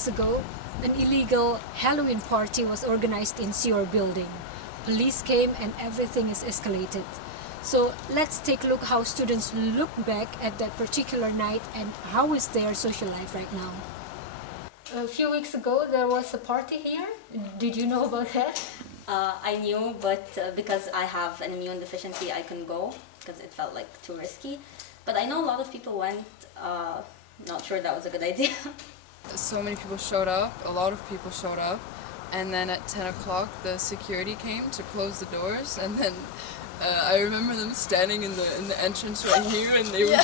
weeks ago, an illegal Halloween party was organized in Xior building. Police came and everything is escalated. So let's take a look how students look back at that particular night and how is their social life right now. A few weeks ago there was a party here. Did you know about that? I knew, but because I have an immune deficiency, I couldn't go because it felt like too risky. But I know a lot of people went. Not sure that was a good idea. So many people showed up, a lot of people showed up, and then at 10 o'clock the security came to close the doors, and then I remember them standing in the entrance right here, and they were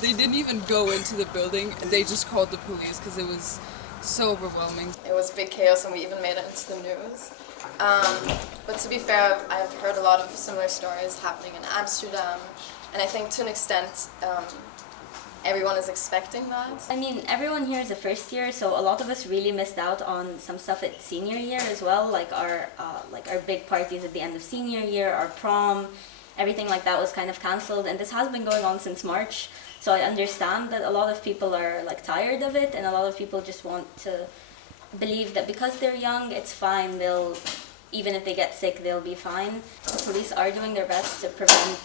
they didn't even go into the building, they just called the police because it was so overwhelming. It was big chaos and we even made it into the news. But to be fair, I've heard a lot of similar stories happening in Amsterdam, and I think to an extent everyone is expecting that. I mean, everyone here is a first year, so a lot of us really missed out on some stuff at senior year as well, like our big parties at the end of senior year, our prom, everything like that was kind of cancelled, and this has been going on since March. So I understand that a lot of people are tired of it, and a lot of people just want to believe that because they're young, it's fine. Even if they get sick, they'll be fine. The police are doing their best to prevent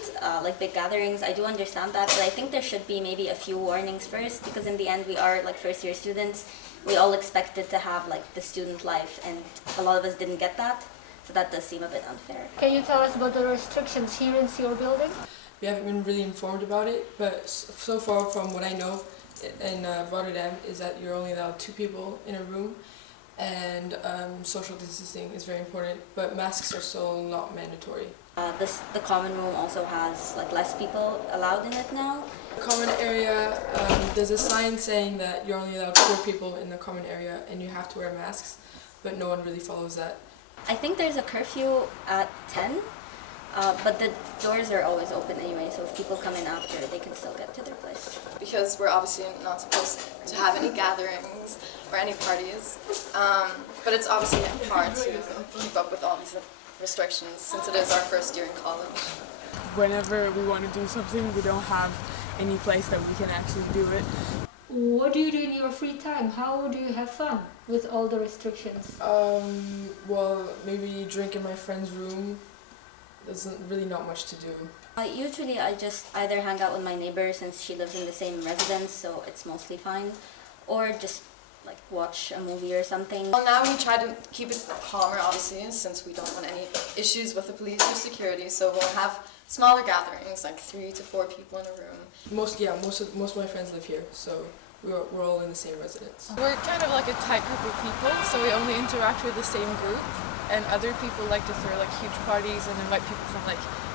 big gatherings. I do understand that, but I think there should be maybe a few warnings first, because in the end we are first year students. We all expected to have the student life, and a lot of us didn't get that. So that does seem a bit unfair. Can you tell us about the restrictions here in your building? We haven't been really informed about it, but so far from what I know in Rotterdam is that you're only allowed 2 people in a room, and social distancing is very important, but masks are still not mandatory. The common room also has less people allowed in it now. The common area, there's a sign saying that you're only allowed 4 people in the common area and you have to wear masks, but no one really follows that. I think there's a curfew at 10. But the doors are always open anyway, so if people come in after, they can still get to their place. Because we're obviously not supposed to have any gatherings or any parties, but it's obviously hard to keep up with all these restrictions since it is our first year in college. Whenever we want to do something, we don't have any place that we can actually do it. What do you do in your free time? How do you have fun with all the restrictions? Well, maybe drink in my friend's room. There's really not much to do. Usually I just either hang out with my neighbor since she lives in the same residence, so it's mostly fine, or just watch a movie or something. Well, now we try to keep it calmer, obviously, since we don't want any issues with the police or security, so we'll have smaller gatherings, 3 to 4 people in a room. Most of my friends live here, so we're all in the same residence. We're kind of a tight group of people, so we only interact with the same group. And other people like to throw huge parties and invite people from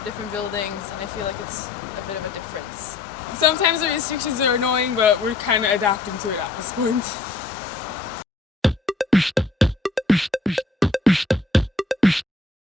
different buildings, and I feel it's a bit of a difference. Sometimes the restrictions are annoying, but we're kind of adapting to it at this point.